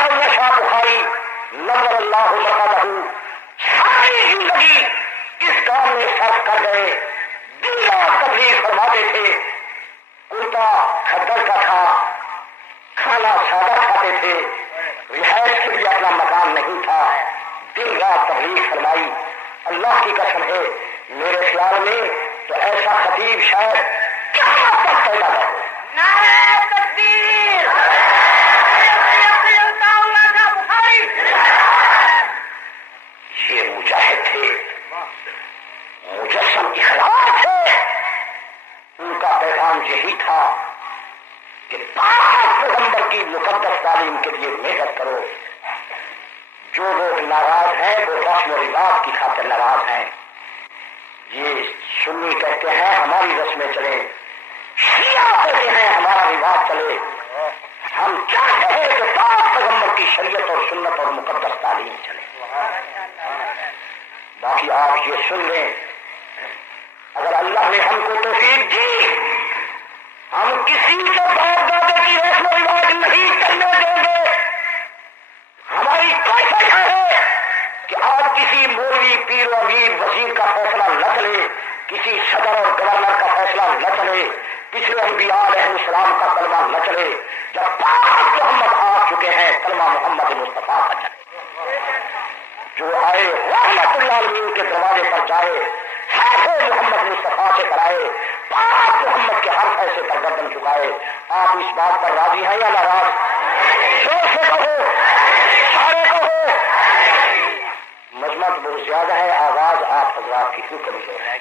اللہ شاہ بخاری نور اللہ مرقدہ ساری زندگی اس کام میں صرف کر گئے. دن رات تبلیغ فرماتے تھے. کرتا کھدر کا تھا, کھانا سادہ کھاتے تھے, رہائش کے لیے اپنا مکان نہیں تھا. دن رات تبلیغ فرمائی. اللہ کی قسم ہے میرے خیال میں تو ایسا خطیب شاید قیامت تک پیدا ہو. نعرہ تکبیر. یہ مجاہد تھے, مجسم اخلاق تھے. ان کا پیغام یہی تھا کہ پاک پیغمبر کی مقدس تعلیم کے لیے محنت کرو. جو لوگ ناراض ہیں وہ رسم و رواج کی خاطر ناراض ہیں. یہ سنی کہتے ہیں ہماری رسمیں چلے, شیعہ کہتے ہیں ہمارا رواج چلے. ہم چاہتے ہیں کہ پاک پیغمبر کی شریعت اور سنت اور مقدس تعلیم چلے. باقی آپ یہ سن لیں, اگر اللہ نے ہم کو توفیق دی, ہم کسی کے باپ دادے کی رسم و رواج نہیں چلنے دیں گے. ہماری کوشش ہے کہ آج کسی مولوی پیر و امیر وزیر کا فیصلہ نہ چلے, کسی صدر اور گورنر کا فیصلہ نہ چلے, پچھلے انبیاء علیہ السلام کا کلمہ نہ چلے. جب پاک محمد آ چکے ہیں کلمہ محمد مصطفیٰ کا چلے. جو آئے رحمت اللہ عالمین کے دروازے پر جائے, ہاتھوں محمد مصطفیٰ سے کرائے, پاک محمد کے ہر فیصلے پر گردن چکائے. آپ اس بات پر راضی ہیں یا ناراض؟ زور سے کہو, سارے کہو. مجمع بہت زیادہ ہے, آواز آپ حضرات کی کیوں کمزور ہے؟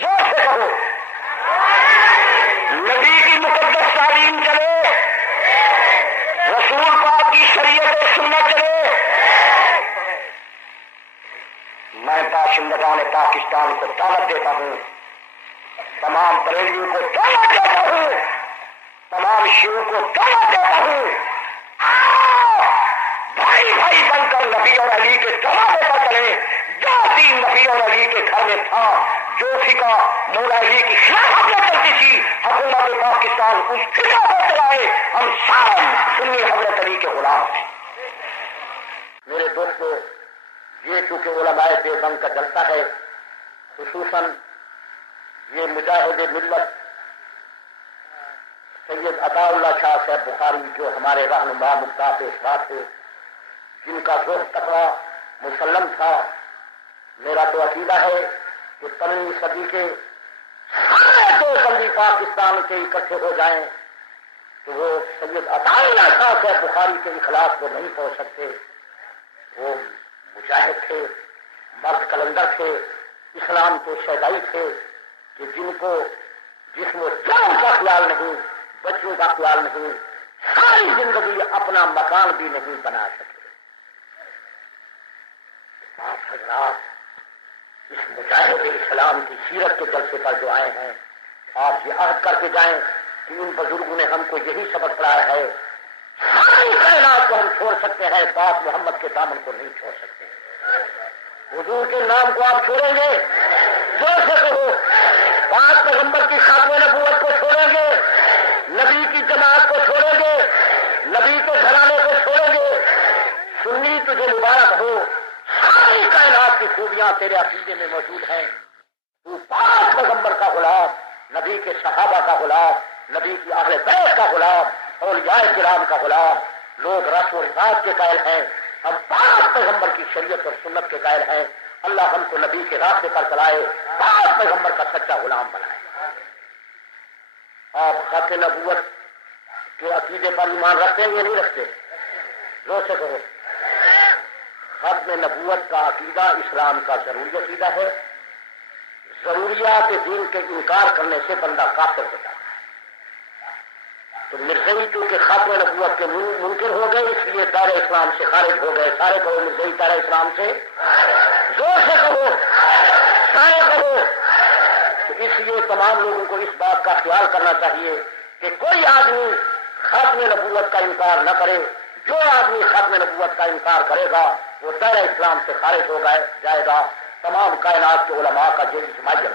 زور سے کہو. نبی کی مقدس تعلیم چلے, رسول پاک کی شریعت و سنت چلے. میں باشندگان پاکستان کو دعوت دیتا ہوں, تمام بریلویوں کو دعوت دیتا ہوں, تمام شیعوں کو دعوت دیتا ہوں, بھائی بھائی بن کر نبی اور علی کے دروازے پر چلے. جو دین نبی اور علی کے گھر میں تھا, جو فقہ مولا علی کی خلافت میں چلتی تھی, حکومت پاکستان اس فقہ کو چلائے. ہم سارے سنی حضرت علی کے غلام ہیں. میرے دوستو, یہ چونکہ علماء دیوبند کا جلسہ ہے, خصوصاً یہ مجاہد ملت سید عطا اللہ شاہ صاحب بخاری جو ہمارے رہنما مقدس اسبات تھے, جن کا جو تقویٰ مسلم تھا. میرا تو عقیدہ ہے کہ 15ویں صدی کے سارے دیوبندی پاکستان کے اکٹھے ہو جائیں تو وہ سید عطا اللہ شاہ صاحب بخاری کے اخلاص کو نہیں پہنچ سکتے. وہ مجاہد تھے, مرد کلندر تھے, اسلام کے شہدائی تھے, کہ جن کو جسم و جان کا خیال نہیں, بچوں کا خیال نہیں, ساری زندگی اپنا مکان بھی نہیں بنا سکے. آپ حضرات اس مجاہد اسلام کی سیرت کے جلسے پر جو آئے ہیں, آپ یہ عہد کر کے جائیں کہ ان بزرگوں نے ہم کو یہی سبق پڑھایا ہے, ساری کائنات کو ہم چھوڑ سکتے ہیں, پاک محمد کے دامن کو نہیں چھوڑ سکتے. حضور کے نام کو آپ چھوڑیں گے, زور سے کہو. پاک پیغمبر کی خاتم نبوت کو چھوڑیں گے, نبی کی جماعت کو چھوڑیں گے, نبی کے گھرانے کو چھوڑیں گے. سنی تجھے مبارک ہو, ساری کائنات کی خوبیاں تیرے عقیدے میں موجود ہیں. تو پاک پیغمبر کا غلام, نبی کے صحابہ کا غلام, نبی کی اہل بیت کا غلام, اولیاء کرام کا غلام. لوگ رسم و رواج کے قائل ہیں, ہم پاک پیغمبر کی شریعت اور سنت کے قائل ہیں. اللہ ہم کو نبی کے راستے پر چلائے, پاک پیغمبر کا سچا غلام بنائے. آپ خط نبوت کے عقیدے پر ایمان رکھتے ہیں یا نہیں رکھتے؟ زور سے کہو. ختم نبوت کا عقیدہ اسلام کا ضروری عقیدہ ہے. ضروریات دین کے انکار کرنے سے بندہ کافر ہوتا ہے. تو مرزئی چونکہ ختم نبوت کے منکر ہو گئے, اس لیے دار اسلام سے خارج ہو گئے. سارے کہو مرزئی دار اسلام سے, زور سے کہو, سارے کہو. تو اس لیے تمام لوگوں کو اس بات کا خیال کرنا چاہیے کہ کوئی آدمی ختم نبوت کا انکار نہ کرے. جو آدمی ختم نبوت کا انکار کرے گا وہ دائرہ اسلام سے خارج ہو جائے گا. تمام کائنات کے علماء کا یہ اجماعی